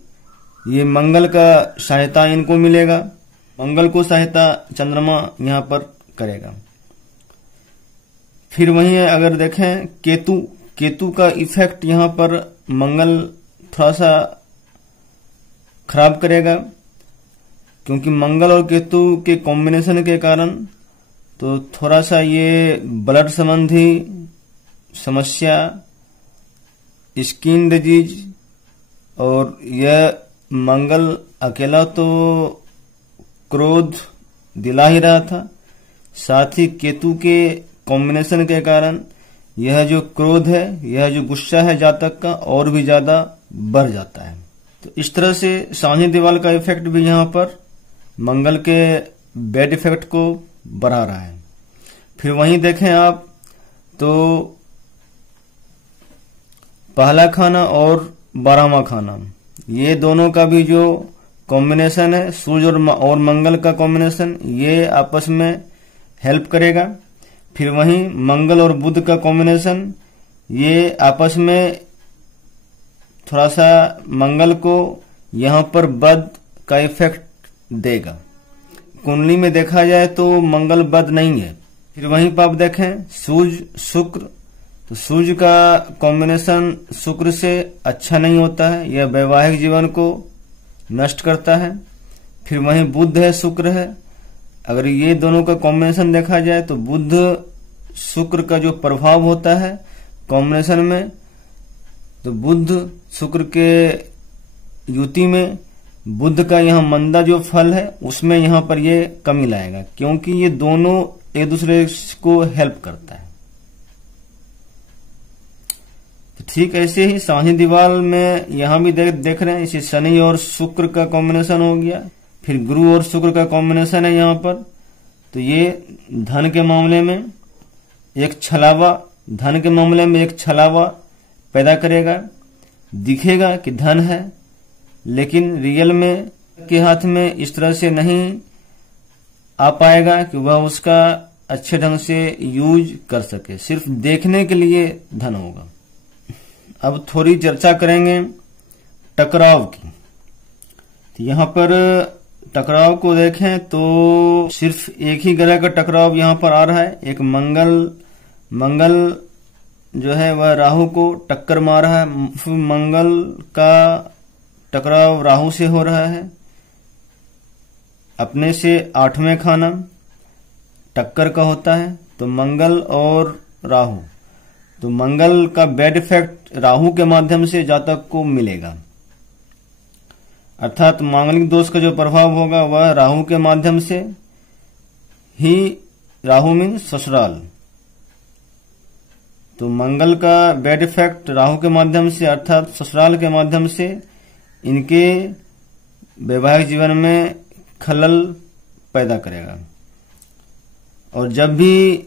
ये मंगल का सहायता इनको मिलेगा, मंगल को सहायता चंद्रमा यहाँ पर करेगा। फिर वहीं अगर देखें केतु का इफेक्ट यहाँ पर मंगल थोड़ा सा खराब करेगा, क्योंकि मंगल और केतु के कॉम्बिनेशन के कारण तो थोड़ा सा ये ब्लड संबंधी समस्या, स्किन डिजीज, और यह मंगल अकेला तो क्रोध दिला ही रहा था, साथ ही केतु के कॉम्बिनेशन के कारण यह जो क्रोध है, यह जो गुस्सा है जातक का और भी ज्यादा बढ़ जाता है। तो इस तरह से सांझी दीवाल का इफेक्ट भी यहाँ पर मंगल के बैड इफेक्ट को बढ़ा रहा है। फिर वहीं देखें आप तो पहला खाना और 12वां खाना, ये दोनों का भी जो कॉम्बिनेशन है, सूर्य और मंगल का कॉम्बिनेशन, ये आपस में हेल्प करेगा। फिर वहीं मंगल और बुध का कॉम्बिनेशन, ये आपस में थोड़ा सा मंगल को यहाँ पर बद का इफेक्ट देगा। कुंडली में देखा जाए तो मंगल बद नहीं है। फिर वहीं पर आप देखें सूर्य शुक्र, तो सूर्य का कॉम्बिनेशन शुक्र से अच्छा नहीं होता है, यह वैवाहिक जीवन को नष्ट करता है। फिर वहीं बुध है, शुक्र है, अगर ये दोनों का कॉम्बिनेशन देखा जाए तो बुध शुक्र का जो प्रभाव होता है कॉम्बिनेशन में, तो बुध शुक्र के युति में बुध का यहाँ मंदा जो फल है उसमें यहाँ पर ये कमी लाएगा, क्योंकि ये दोनों एक दूसरे को हेल्प करता है। तो ठीक ऐसे ही सांझी दीवाल में यहाँ भी देख रहे हैं, इसे शनि और शुक्र का कॉम्बिनेशन हो गया। फिर गुरु और शुक्र का कॉम्बिनेशन है यहाँ पर, तो ये धन के मामले में एक छलावा पैदा करेगा। दिखेगा कि धन है, लेकिन रियल में के हाथ में इस तरह से नहीं आ पाएगा कि वह उसका अच्छे ढंग से यूज कर सके, सिर्फ देखने के लिए धन होगा। अब थोड़ी चर्चा करेंगे टकराव की। तो यहाँ पर टकराव को देखें तो सिर्फ एक ही ग्रह का टकराव यहाँ पर आ रहा है। एक मंगल जो है वह राहु को टक्कर मार रहा है। मंगल का टकराव राहु से हो रहा है, अपने से 8वें खाना टक्कर का होता है। तो मंगल और राहु, तो मंगल का बैड इफेक्ट राहु के माध्यम से जातक को मिलेगा, अर्थात मांगलिक दोष का जो प्रभाव होगा वह राहु के माध्यम से ही, राहु मीन ससुराल। तो मंगल का बैड इफेक्ट राहु के माध्यम से अर्थात ससुराल के माध्यम से इनके वैवाहिक जीवन में खलल पैदा करेगा। और जब भी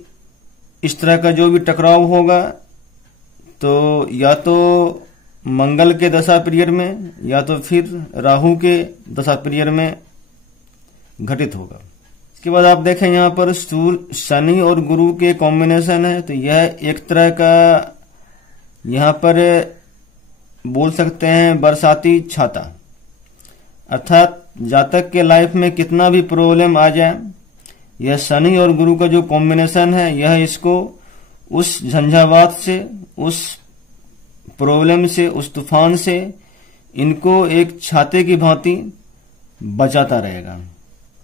इस तरह का जो भी टकराव होगा तो या तो मंगल के दशा पीरियड में या तो फिर राहु के दशा पीरियड में घटित होगा। इसके बाद आप देखें यहाँ पर सूर्य, शनि और गुरु के कॉम्बिनेशन है, तो यह एक तरह का यहाँ पर बोल सकते हैं बरसाती छाता, अर्थात जातक के लाइफ में कितना भी प्रॉब्लम आ जाए, यह शनि और गुरु का जो कॉम्बिनेशन है यह इसको उस झंझावात से, उस प्रॉब्लम से, उस तूफान से इनको एक छाते की भांति बचाता रहेगा।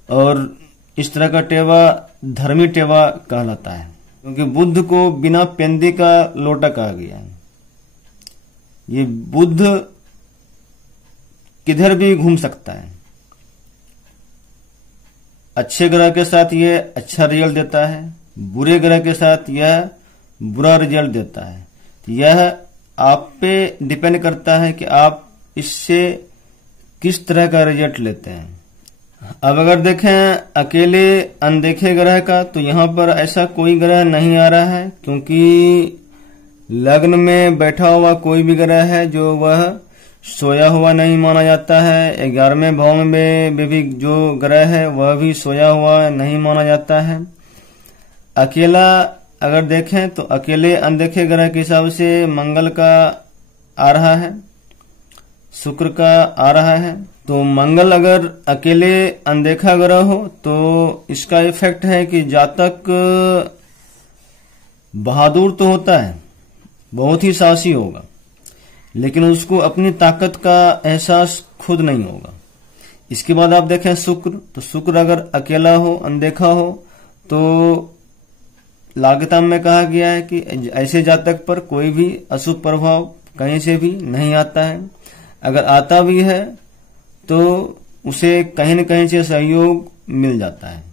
और इस तरह का टेवा धर्मी टेवा कहलाता है, क्योंकि बुध को बिना पेंदे का लोटा कहा गया है। ये बुध किधर भी घूम सकता है, अच्छे ग्रह के साथ यह अच्छा रिजल्ट देता है, बुरे ग्रह के साथ यह बुरा रिजल्ट देता है। तो यह आप पे डिपेंड करता है कि आप इससे किस तरह का रिजल्ट लेते हैं। अब अगर देखें अकेले अनदेखे ग्रह का, तो यहाँ पर ऐसा कोई ग्रह नहीं आ रहा है, क्योंकि लग्न में बैठा हुआ कोई भी ग्रह है जो वह सोया हुआ नहीं माना जाता है। 11वें भाव में भी जो ग्रह है वह भी सोया हुआ नहीं माना जाता है। अकेला अगर देखें तो अकेले अनदेखे ग्रह के हिसाब से मंगल का आ रहा है, शुक्र का आ रहा है। तो मंगल अगर अकेले अनदेखा ग्रह हो तो इसका इफेक्ट है कि जातक बहादुर तो होता है, बहुत ही साहसी होगा, लेकिन उसको अपनी ताकत का एहसास खुद नहीं होगा। इसके बाद आप देखें शुक्र, तो शुक्र अगर अकेला हो, अनदेखा हो, तो लागिताम में कहा गया है कि ऐसे जातक पर कोई भी अशुभ प्रभाव कहीं से भी नहीं आता है। अगर आता भी है तो उसे कहीं न कहीं से सहयोग मिल जाता है।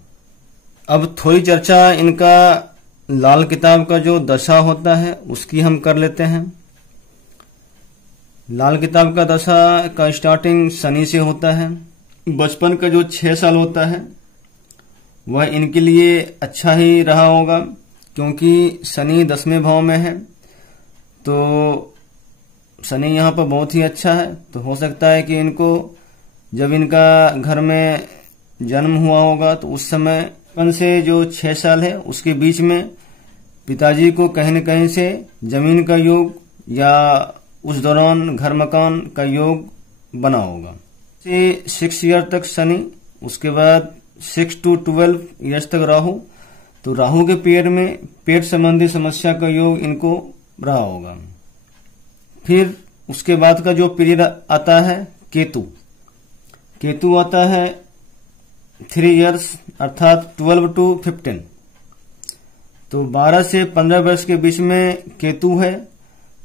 अब थोड़ी चर्चा इनका लाल किताब का जो दशा होता है उसकी हम कर लेते हैं। लाल किताब का दशा का स्टार्टिंग शनि से होता है। बचपन का जो 6 साल होता है वह इनके लिए अच्छा ही रहा होगा, क्योंकि शनि 10वें भाव में है, तो शनि यहाँ पर बहुत ही अच्छा है। तो हो सकता है कि इनको जब इनका घर में जन्म हुआ होगा तो उस समय बचपन से जो 6 साल है उसके बीच में पिताजी को कहीं न कहीं से जमीन का योग या उस दौरान घर मकान का योग बना होगा। 6 ईयर तक शनि, उसके बाद 6 to 12 ईयर्स तक राहु, तो राहु के पीरियड में पेट संबंधी समस्या का योग इनको रहा होगा। फिर उसके बाद का जो पीरियड आता है केतु, केतु आता है 3 ईयर्स अर्थात 12 to 15, तो 12 से 15 वर्ष के बीच में केतु है।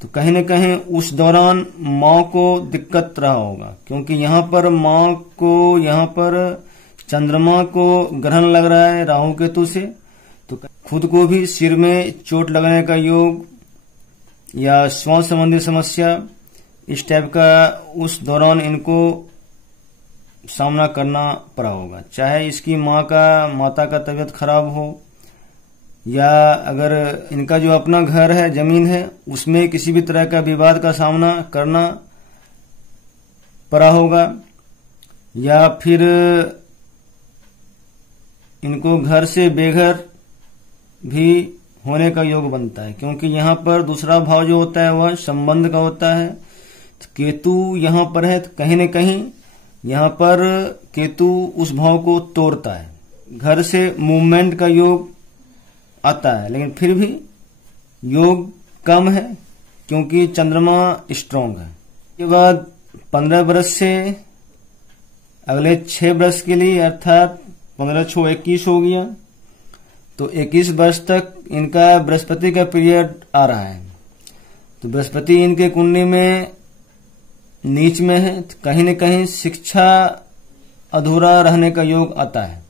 तो कहीं न कहीं उस दौरान माँ को दिक्कत रहा होगा, क्योंकि यहाँ पर माँ को, यहाँ पर चंद्रमा को ग्रहण लग रहा है राहु केतु से, तो खुद को भी सिर में चोट लगने का योग या श्वास संबंधी समस्या इस टाइप का उस दौरान इनको सामना करना पड़ा होगा। चाहे इसकी माता का तबीयत खराब हो, या अगर इनका जो अपना घर है, जमीन है, उसमें किसी भी तरह का विवाद का सामना करना पड़ा होगा, या फिर इनको घर से बेघर भी होने का योग बनता है, क्योंकि यहाँ पर दूसरा भाव जो होता है वह संबंध का होता है। तो केतु यहाँ पर है, तो कहीं न कहीं यहाँ पर केतु उस भाव को तोड़ता है। घर से मूवमेंट का योग आता है, लेकिन फिर भी योग कम है क्योंकि चंद्रमा स्ट्रांग है। इसके बाद 15 वर्ष से अगले 6 वर्ष के लिए अर्थात 15-6-21 हो गया, तो 21 वर्ष तक इनका बृहस्पति का पीरियड आ रहा है। तो बृहस्पति इनके कुंडली में नीच में है, तो कहीं न कहीं शिक्षा अधूरा रहने का योग आता है।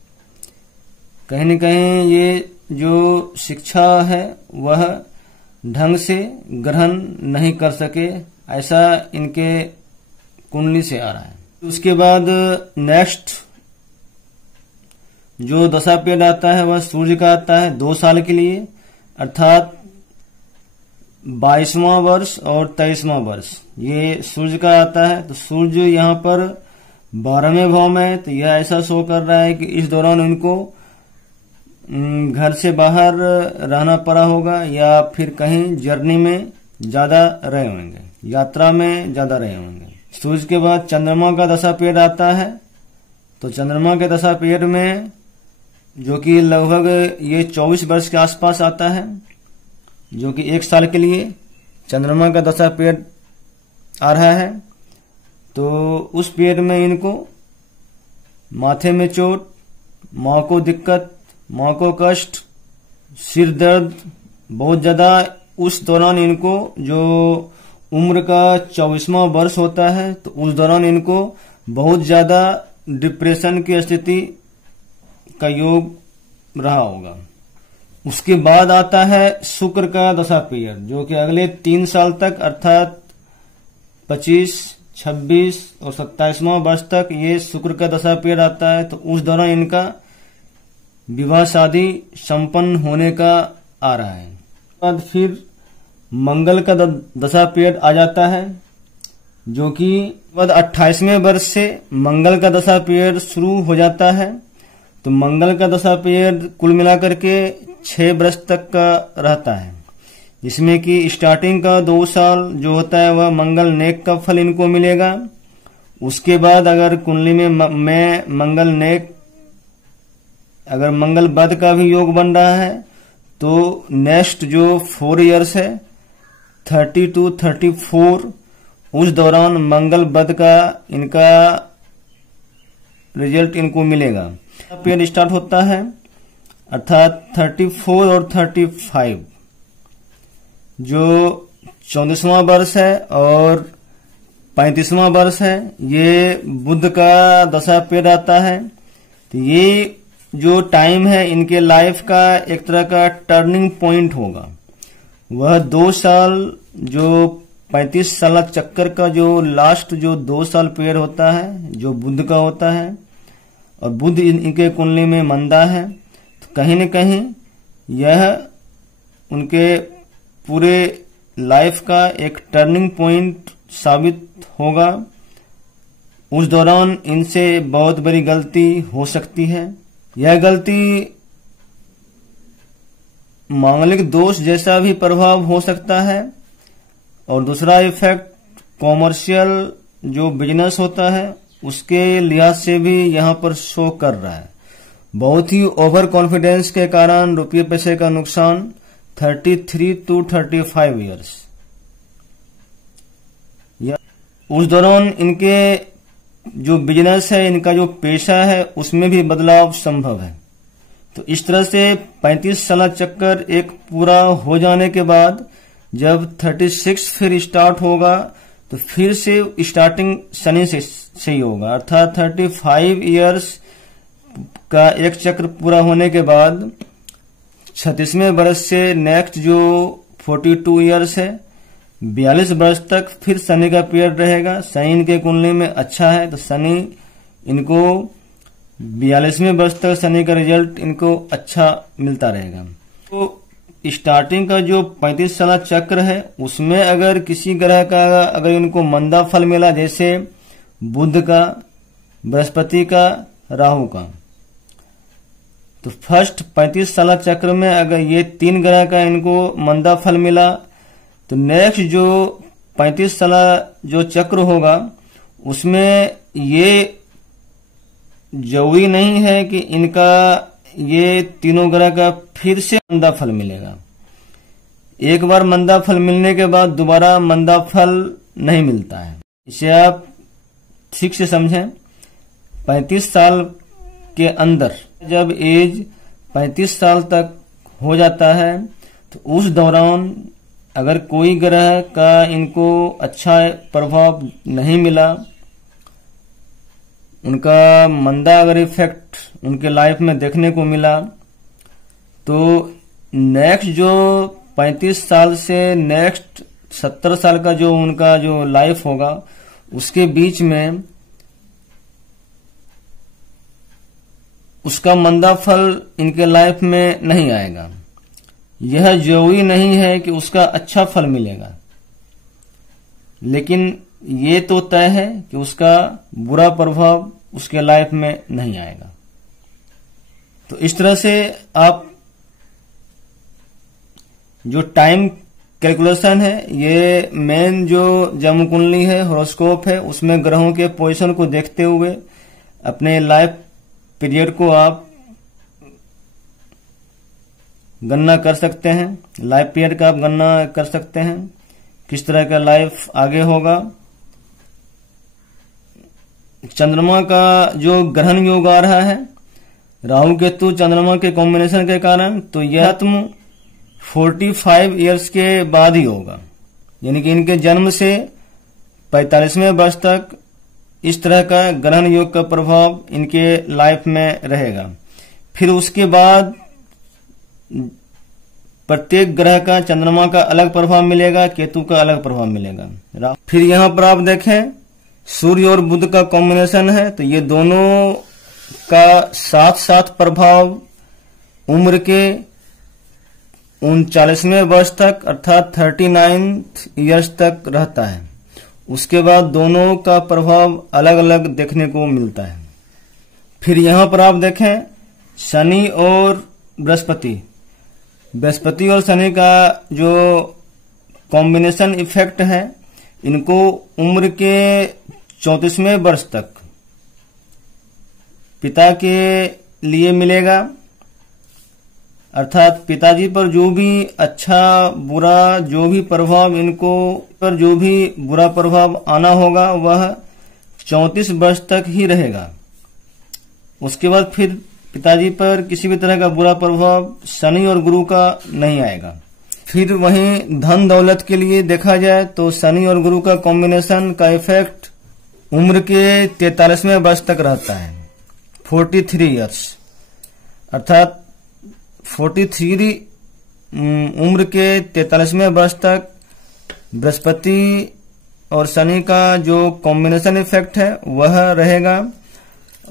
कहीं न कहीं ये जो शिक्षा है वह ढंग से ग्रहण नहीं कर सके, ऐसा इनके कुंडली से आ रहा है। उसके बाद नेक्स्ट जो दशा पीरियड आता है वह सूर्य का आता है 2 साल के लिए, अर्थात 22वां वर्ष और 23वां वर्ष ये सूर्य का आता है। तो सूर्य यहाँ पर 12वें भाव में है, तो यह ऐसा शो कर रहा है कि इस दौरान इनको घर से बाहर रहना पड़ा होगा या फिर कहीं जर्नी में ज्यादा रहे होंगे, यात्रा में ज्यादा रहे होंगे। सूर्य के बाद चंद्रमा का दशा पीरियड आता है, तो चंद्रमा के दशा पीरियड में जो कि लगभग ये 24 वर्ष के आसपास आता है, जो कि 1 साल के लिए चंद्रमा का दशा पीरियड आ रहा है। तो उस पीरियड में इनको माथे में चोट, मां को दिक्कत, मां को कष्ट, सिर दर्द बहुत ज्यादा, उस दौरान इनको जो उम्र का 24वां वर्ष होता है तो उस दौरान इनको बहुत ज्यादा डिप्रेशन की स्थिति का योग रहा होगा। उसके बाद आता है शुक्र का दशा पीरियड, जो कि अगले 3 साल तक अर्थात 25, 26 और 27वां वर्ष तक ये शुक्र का दशा पीरियड आता है। तो उस दौरान इनका विवाह शादी संपन्न होने का आ रहा है। बाद फिर मंगल का दशा पीरियड आ जाता है, जो कि 28वें वर्ष से मंगल का दशा पीरियड शुरू हो जाता है। तो मंगल का दशा पीरियड कुल मिलाकर के 6 वर्ष तक का रहता है, जिसमें कि स्टार्टिंग का 2 साल जो होता है वह मंगल नेक का फल इनको मिलेगा। उसके बाद अगर कुंडली में मंगल नेक, अगर मंगल बद का भी योग बन रहा है तो नेक्स्ट जो 4 इयर्स है 30 to 34, उस दौरान मंगल बद का इनका रिजल्ट इनको मिलेगा। पीरियड स्टार्ट होता है अर्थात 34 और 35, जो 34वां वर्ष है और 35वां वर्ष है, ये बुध का दशा पीरियड आता है। तो ये जो टाइम है इनके लाइफ का एक तरह का टर्निंग पॉइंट होगा। वह 2 साल जो 35 साल चक्कर का जो लास्ट जो 2 साल पीरियड होता है जो बुध का होता है, और बुध इनके कुंडली में मंदा है, तो कहीं न कहीं यह उनके पूरे लाइफ का एक टर्निंग पॉइंट साबित होगा। उस दौरान इनसे बहुत बड़ी गलती हो सकती है। यह गलती मांगलिक दोष जैसा भी प्रभाव हो सकता है, और दूसरा इफेक्ट कॉमर्शियल जो बिजनेस होता है उसके लिहाज से भी यहाँ पर शो कर रहा है। बहुत ही ओवर कॉन्फिडेंस के कारण रुपये पैसे का नुकसान 33 to 35 इयर्स। उस दौरान इनके जो बिजनेस है, इनका जो पेशा है, उसमें भी बदलाव संभव है। तो इस तरह से 35 साल चक्कर एक पूरा हो जाने के बाद जब 36 फिर स्टार्ट होगा तो फिर से स्टार्टिंग शनि से ही होगा, अर्थात 35 इयर्स का एक चक्र पूरा होने के बाद 36वें वर्ष से नेक्स्ट जो 42 इयर्स है, 42 वर्ष तक फिर शनि का पीरियड रहेगा। शनि इनके कुंडली में अच्छा है, तो शनि इनको 42वें वर्ष तक शनि का रिजल्ट इनको अच्छा मिलता रहेगा। तो स्टार्टिंग का जो 35 साल चक्र है उसमें अगर किसी ग्रह का अगर इनको मंदा फल मिला, जैसे बुध का, बृहस्पति का, राहु का, तो फर्स्ट 35 साल चक्र में अगर ये 3 ग्रह का इनको मंदा फल मिला तो नेक्स्ट जो 35 साल जो चक्र होगा उसमें ये जरूरी नहीं है कि इनका ये तीनों ग्रह का फिर से मंदा फल मिलेगा। एक बार मंदा फल मिलने के बाद दोबारा मंदा फल नहीं मिलता है। इसे आप ठीक से समझें। 35 साल के अंदर जब एज 35 साल तक हो जाता है तो उस दौरान अगर कोई ग्रह का इनको अच्छा प्रभाव नहीं मिला, उनका मंदा अगर इफेक्ट उनके लाइफ में देखने को मिला, तो नेक्स्ट जो 35 साल से नेक्स्ट 70 साल का जो उनका जो लाइफ होगा उसके बीच में उसका मंदा फल इनके लाइफ में नहीं आएगा। यह जरूरी नहीं है कि उसका अच्छा फल मिलेगा, लेकिन ये तो तय है कि उसका बुरा प्रभाव उसके लाइफ में नहीं आएगा। तो इस तरह से आप जो टाइम कैलकुलेशन है, ये मेन जो जन्म कुंडली है, हॉरोस्कोप है, उसमें ग्रहों के पोजीशन को देखते हुए अपने लाइफ पीरियड को आप गणना कर सकते हैं। लाइफ पीरियड का आप गणना कर सकते हैं, किस तरह का लाइफ आगे होगा। चंद्रमा का जो ग्रहण योग आ रहा है, राहु केतु चंद्रमा के कॉम्बिनेशन के कारण, तो यह खत्म 45 इयर्स के बाद ही होगा। यानी कि इनके जन्म से 45वें वर्ष तक इस तरह का ग्रहण योग का प्रभाव इनके लाइफ में रहेगा। फिर उसके बाद प्रत्येक ग्रह का, चंद्रमा का अलग प्रभाव मिलेगा, केतु का अलग प्रभाव मिलेगा। फिर यहाँ पर आप देखें सूर्य और बुध का कॉम्बिनेशन है, तो ये दोनों का साथ साथ प्रभाव उम्र के 39वें वर्ष तक अर्थात 39 इयर्स तक रहता है। उसके बाद दोनों का प्रभाव अलग अलग देखने को मिलता है। फिर यहाँ पर आप देखें शनि और बृहस्पति और शनि का जो कॉम्बिनेशन इफेक्ट है, इनको उम्र के 34वें वर्ष तक पिता के लिए मिलेगा। अर्थात पिताजी पर जो भी अच्छा बुरा जो भी प्रभाव इनको पर जो भी बुरा प्रभाव आना होगा वह 34 वर्ष तक ही रहेगा। उसके बाद फिर पिताजी पर किसी भी तरह का बुरा प्रभाव शनि और गुरु का नहीं आएगा। फिर वहीं धन दौलत के लिए देखा जाए तो शनि और गुरु का कॉम्बिनेशन का इफेक्ट उम्र के 43वें वर्ष तक रहता है, 43 इयर्स। अर्थात 43 उम्र के 43वें वर्ष तक बृहस्पति और शनि का जो कॉम्बिनेशन इफेक्ट है वह रहेगा।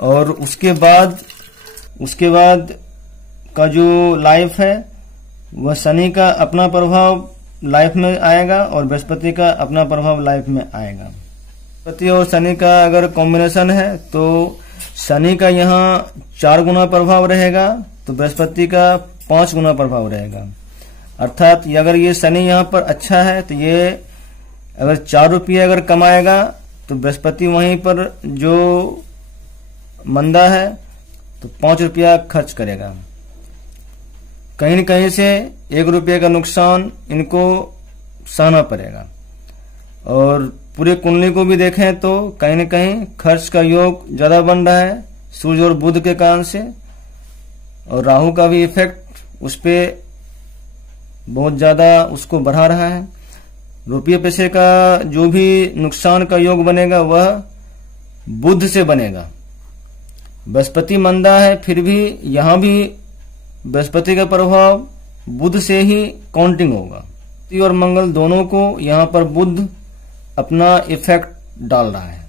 और उसके बाद का जो लाइफ है वह शनि का अपना प्रभाव लाइफ में आएगा और बृहस्पति का अपना प्रभाव लाइफ में आएगा। बृहस्पति और शनि का अगर कॉम्बिनेशन है तो शनि का यहाँ 4 गुना प्रभाव रहेगा, तो बृहस्पति का 5 गुना प्रभाव रहेगा। अर्थात अगर ये शनि यहाँ पर अच्छा है तो ये अगर 4 रुपये अगर कमाएगा तो बृहस्पति वहीं पर जो मंदा है तो 5 रुपया खर्च करेगा। कहीं न कहीं से 1 रुपये का नुकसान इनको सहना पड़ेगा। और पूरे कुंडली को भी देखें तो कहीं न कहीं खर्च का योग ज्यादा बन रहा है सूर्य और बुध के कारण से, और राहु का भी इफेक्ट उस पे बहुत ज्यादा उसको बढ़ा रहा है। रुपये पैसे का जो भी नुकसान का योग बनेगा वह बुध से बनेगा। बृहस्पति मंदा है, फिर भी यहाँ भी बृहस्पति का प्रभाव बुध से ही काउंटिंग होगा। और मंगल दोनों को यहाँ पर बुध अपना इफेक्ट डाल रहा है।